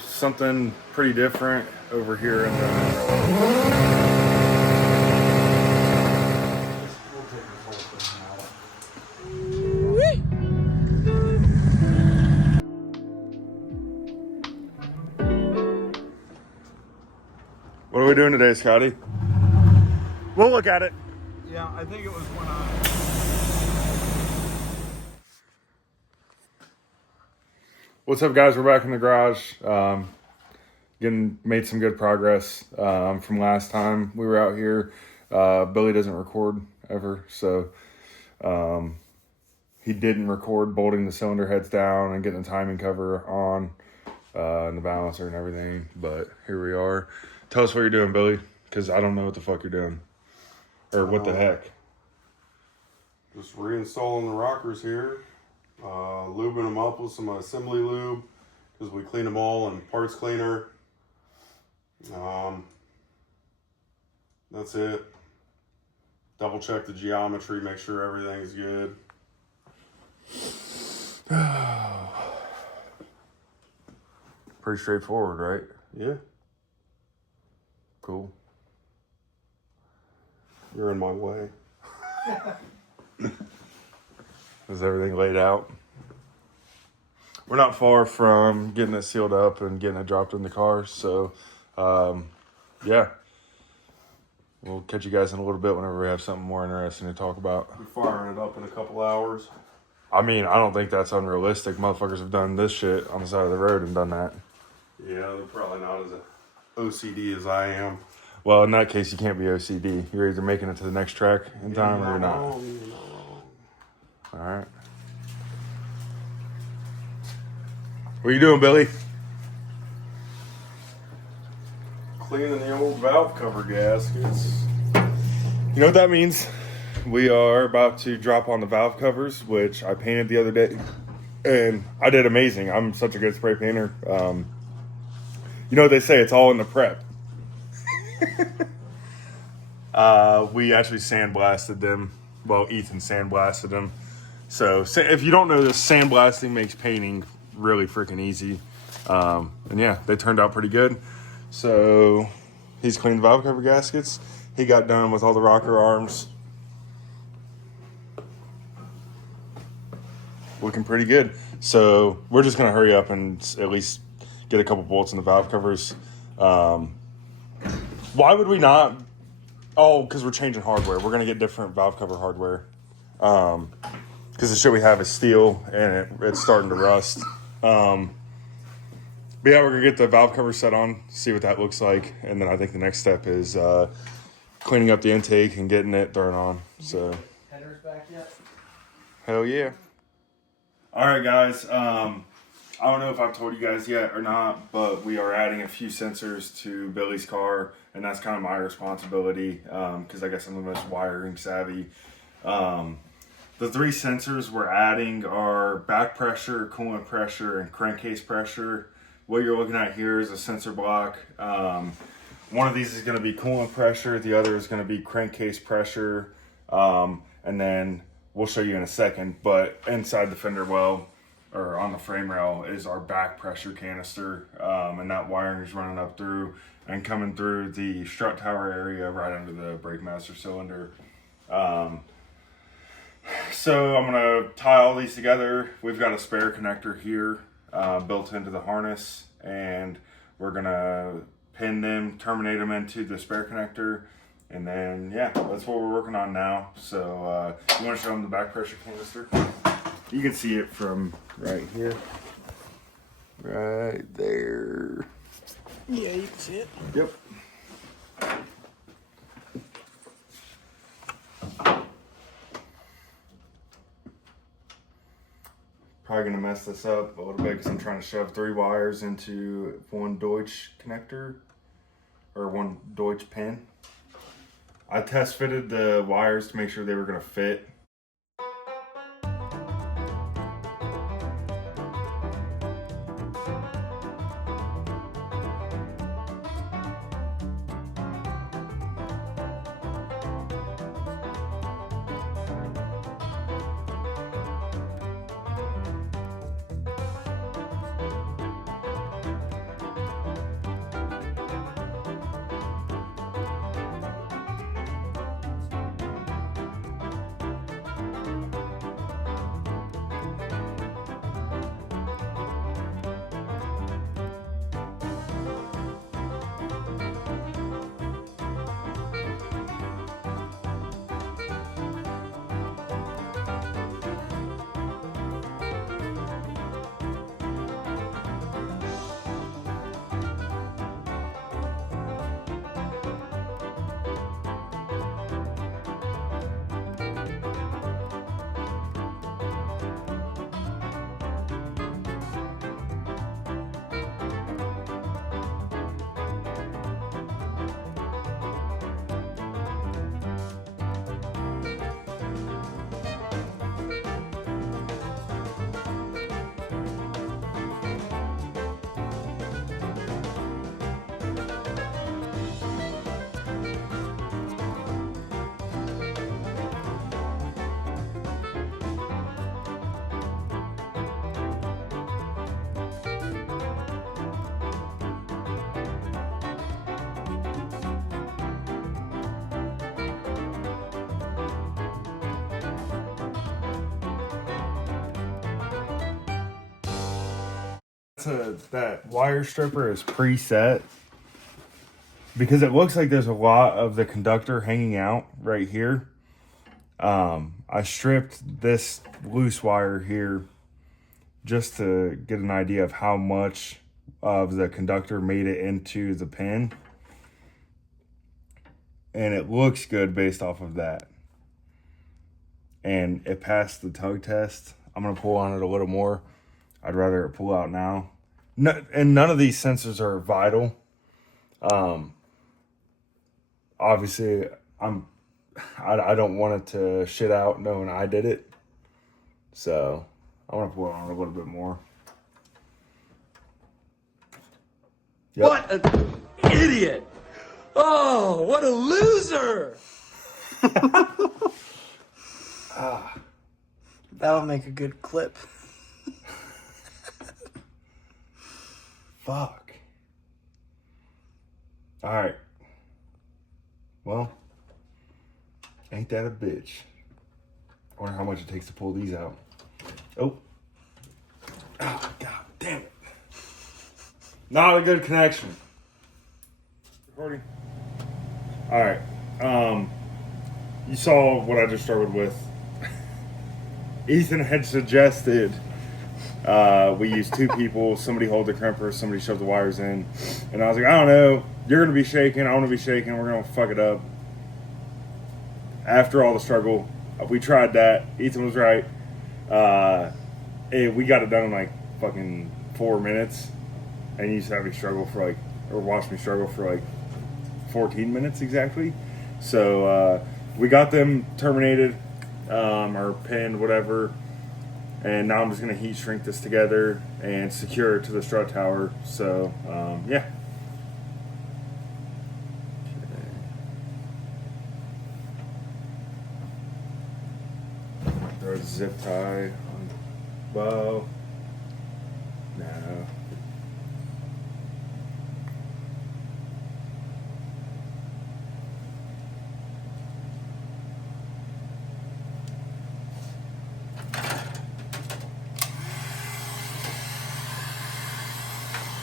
Something pretty different over here in the. What are we doing today, Scotty? We'll look at it. Yeah, I think it was when What's up, guys? We're back in the garage. Made some good progress from last time we were out here. Billy doesn't record ever, so he didn't record bolting the cylinder heads down and getting the timing cover on and the balancer and everything. But here we are. Tell us what you're doing, Billy, because I don't know what the fuck you're doing. Or what the heck. Just reinstalling the rockers here. Lubing them up with some assembly lube because we cleaned them all in parts cleaner. That's it. Double check the geometry, make sure everything's good. Pretty straightforward, right? Yeah. Cool. You're in my way. Is everything laid out? We're not far from getting it sealed up and getting it dropped in the car. So, yeah. We'll catch you guys in a little bit whenever we have something more interesting to talk about. We're firing it up in a couple hours. I mean, I don't think that's unrealistic. Motherfuckers have done this shit on the side of the road and done that. Yeah, they're probably not as OCD as I am. Well, in that case, you can't be OCD. You're either making it to the next track in time or you're not. You're not wrong. All right. What are you doing, Billy? Cleaning the old valve cover gaskets. You know what that means? We are about to drop on the valve covers, which I painted the other day, and I did amazing. I'm such a good spray painter. You know what they say, it's all in the prep. We actually sandblasted them. Well, Ethan sandblasted them. So if you don't know this, sandblasting makes painting really freaking easy. And yeah, they turned out pretty good. So he's cleaned the valve cover gaskets. He got done with all the rocker arms. Looking pretty good. So we're just going to hurry up and at least get a couple bolts in the valve covers. Why would we not? Oh, because we're changing hardware. We're going to get different valve cover hardware. Because the shit we have is steel and it's starting to rust. But yeah, we're going to get the valve cover set on, see what that looks like. And then I think the next step is cleaning up the intake and getting it thrown on. So, headers back yet? Hell yeah. All right, guys. I don't know if I've told you guys yet or not, but we are adding a few sensors to Billy's car, and that's kind of my responsibility because I guess I'm the most wiring savvy. The three sensors we're adding are back pressure, coolant pressure, and crankcase pressure. What you're looking at here is a sensor block. One of these is going to be coolant pressure, the other is going to be crankcase pressure, and then we'll show you in a second, but inside the fender well, or on the frame rail, is our back pressure canister, and that wiring is running up through and coming through the strut tower area right under the brake master cylinder. So I'm going to tie all these together. We've got a spare connector here built into the harness, and we're going to pin them, terminate them into the spare connector, and then, yeah, that's what we're working on now. So you want to show them the back pressure canister? You can see it from right here. Right there. Yeah, you can see it. Yep. Probably going to mess this up a little bit because I'm trying to shove 3 wires into one Deutsch connector, or one Deutsch pin. I test fitted the wires to make sure they were going to fit. that wire stripper is preset because it looks like there's a lot of the conductor hanging out right here. I stripped this loose wire here just to get an idea of how much of the conductor made it into the pin. And it looks good based off of that. And it passed the tug test. I'm going to pull on it a little more. I'd rather it pull out now. No, and none of these sensors are vital. Obviously, I don't want it to shit out knowing I did it. So I want to pull on a little bit more. Yep. What an idiot! Oh, what a loser! That'll make a good clip. Fuck. All right. Well, ain't that a bitch? I wonder how much it takes to pull these out. Oh. Oh, God damn it. Not a good connection. Recording. All right. You saw what I just started with. Ethan had suggested we use two people, somebody hold the crimper, somebody shove the wires in. And I was like, I don't know. You're going to be shaking. I want to be shaking. We're going to fuck it up. After all the struggle, we tried that. Ethan was right. We got it done in like fucking 4 minutes. And you used to have me struggle for like, or watch me struggle for like 14 minutes exactly. So we got them terminated, or pinned, whatever. And now I'm just going to heat shrink this together and secure it to the strut tower. So, yeah. Throw a zip tie on the bow. No.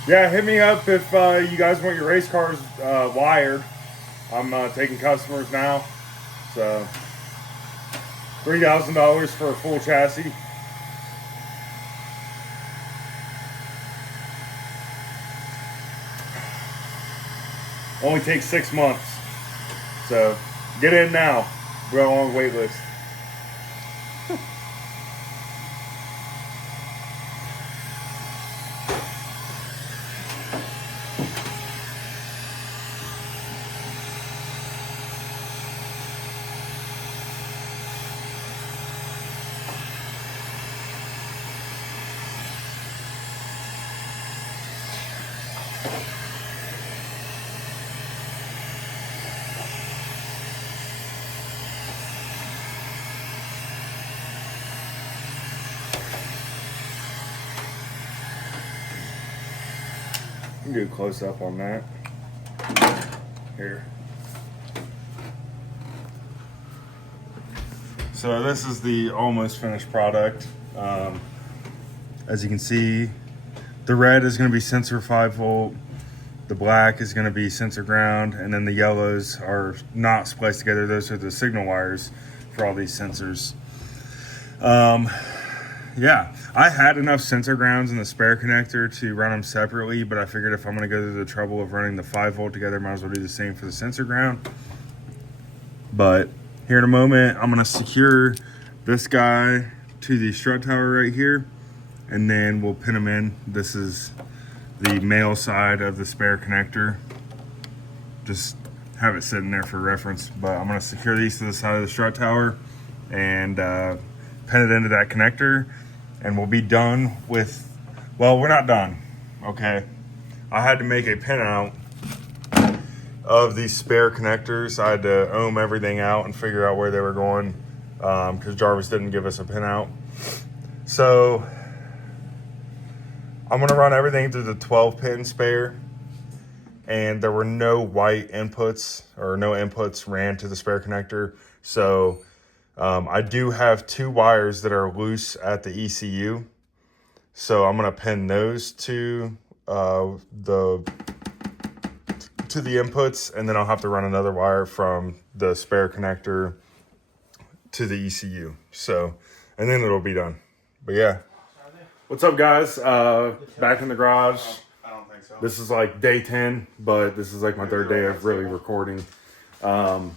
Yeah, hit me up if you guys want your race cars wired. I'm taking customers now. So, $3,000 for a full chassis. Only takes 6 months. So, get in now. We're on a wait list. You can do a close up on that. Here. So this is the almost finished product. As you can see, the red is going to be sensor 5 volt. The black is going to be sensor ground, and then the yellows are not spliced together. Those are the signal wires for all these sensors. Yeah, I had enough sensor grounds in the spare connector to run them separately, but I figured if I'm going to go through the trouble of running the 5 volt together, might as well do the same for the sensor ground. But here in a moment, I'm going to secure this guy to the strut tower right here, and then we'll pin them in. This is the male side of the spare connector. Just have it sitting there for reference, but I'm going to secure these to the side of the strut tower and pin it into that connector. And we'll be done with, well, we're not done, okay? I had to make a pinout of these spare connectors. I had to ohm everything out and figure out where they were going because Jarvis didn't give us a pinout. So I'm gonna run everything through the 12-pin spare, and there were no white inputs or no inputs ran to the spare connector. So I do have 2 wires that are loose at the ECU. So I'm gonna pin those to the inputs, and then I'll have to run another wire from the spare connector to the ECU. So, and then it'll be done. But yeah. What's up, guys? Back in the garage. I don't think so. This is like day 10, but this is like my third day of really recording. Got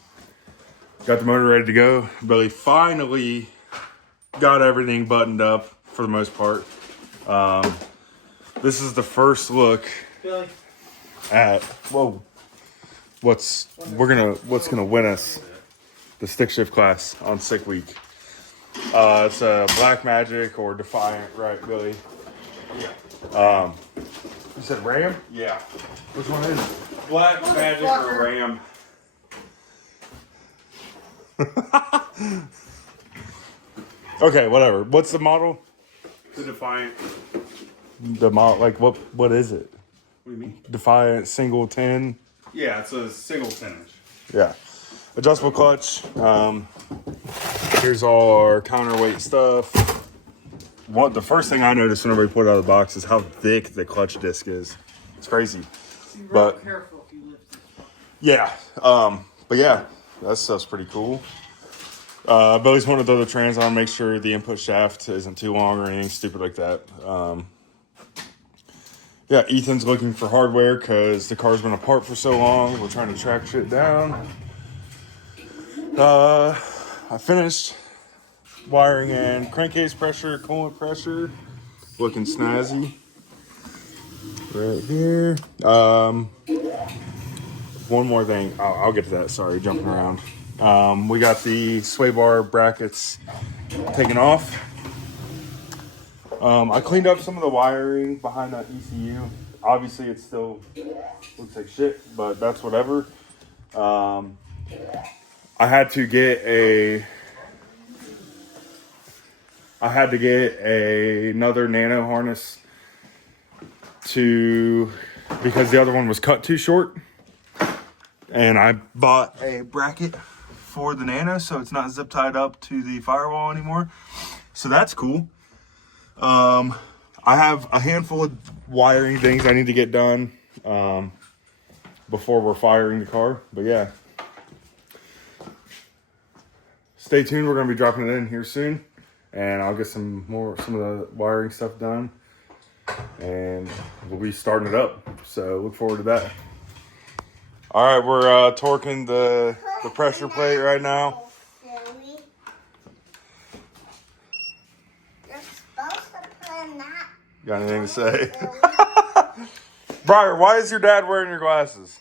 the motor ready to go. Billy finally got everything buttoned up for the most part. This is the first look at what's gonna win us the stick shift class on Sick Week. It's a Black Magic or Defiant, right, Billy? Yeah. You said Ram? Yeah. Which one is it? Black Magic or Ram. Okay, whatever. What's the model? The Defiant. The model, like what is it? What do you mean? Defiant single 10. Yeah, it's a single 10-inch. Yeah. Adjustable clutch. Here's all our counterweight stuff. The first thing I noticed whenever we put it out of the box is how thick the clutch disc is. It's crazy. But careful if you lift it. yeah. But yeah, that stuff's pretty cool. Billy's wanted to throw the trans on, make sure the input shaft isn't too long or anything stupid like that. Yeah, Ethan's looking for hardware because the car's been apart for so long. We're trying to track shit down. I finished wiring in crankcase pressure, coolant pressure. Looking snazzy. Right here. One more thing. I'll get to that. Sorry, jumping around. We got the sway bar brackets taken off. I cleaned up some of the wiring behind that ECU. Obviously, it still looks like shit, but that's whatever. I had to get another nano harness because the other one was cut too short. And I bought a bracket for the nano, so it's not zip tied up to the firewall anymore. So that's cool. I have a handful of wiring things I need to get done before we're firing the car. But yeah, stay tuned. We're gonna be dropping it in here soon, and I'll get some of the wiring stuff done, and we'll be starting it up. So look forward to that. All right, we're torquing the pressure plate right now. You're supposed to put in that. Got anything to say? Briar, why is your dad wearing your glasses?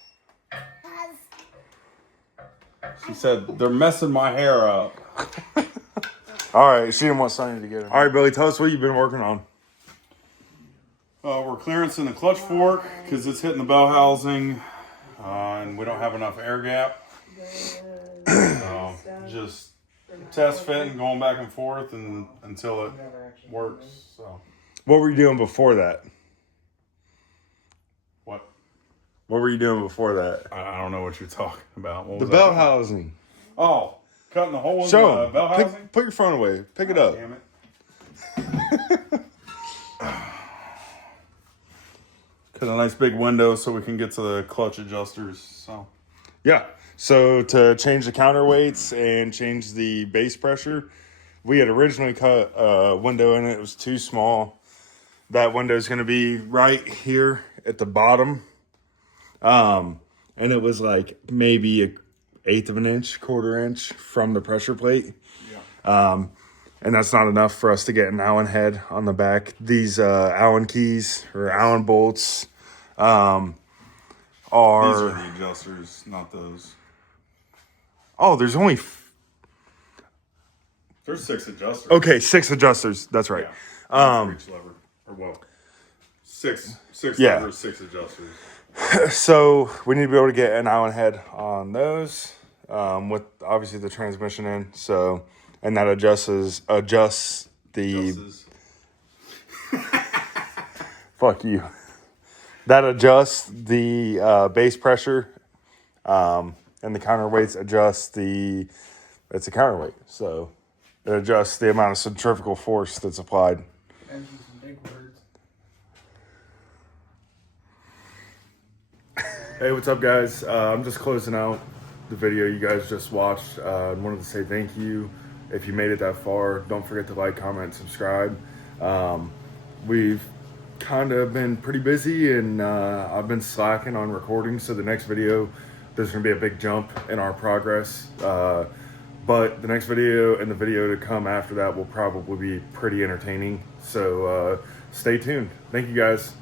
She said, they're messing my hair up. All right, she didn't want Sonny to get her. All right, Billy, tell us what you've been working on. We're clearancing the clutch fork because it's hitting the bell housing. And we don't have enough air gap. Just test fit and going back and forth until it works. So, What were you doing before that? what? What were you doing before that? I don't know what you're talking about. What The was bell that? housing. Oh, cutting the hole in Show the 'em. bell housing? Put your phone away. Pick it up. Damn it. Cut a nice big window so we can get to the clutch adjusters. So Yeah. So to change the counterweights and change the base pressure, we had originally cut a window in it. It was too small. That window is going to be right here at the bottom. And it was like maybe an eighth of an inch, quarter inch from the pressure plate. yeah. And that's not enough for us to get an Allen head on the back. These Allen keys or Allen bolts are... These are the adjusters, not those. Oh, there's only... There's 6 adjusters. Okay, 6 adjusters. That's right. Yeah. For each lever. Or well, six Yeah. levers, 6 adjusters. So we need to be able to get an Allen head on those with obviously the transmission in. So, and that adjusts the... Adjusts. Fuck you. That adjusts the base pressure, and the counterweights adjust the... It's a counterweight, so it adjusts the amount of centrifugal force that's applied. Mention some big words. Hey, what's up, guys? I'm just closing out the video you guys just watched. I wanted to say thank you. If you made it that far, don't forget to like, comment, subscribe. We've kind of been pretty busy, and I've been slacking on recording, so the next video, there's going to be a big jump in our progress. But the next video and the video to come after that will probably be pretty entertaining. So stay tuned. Thank you, guys.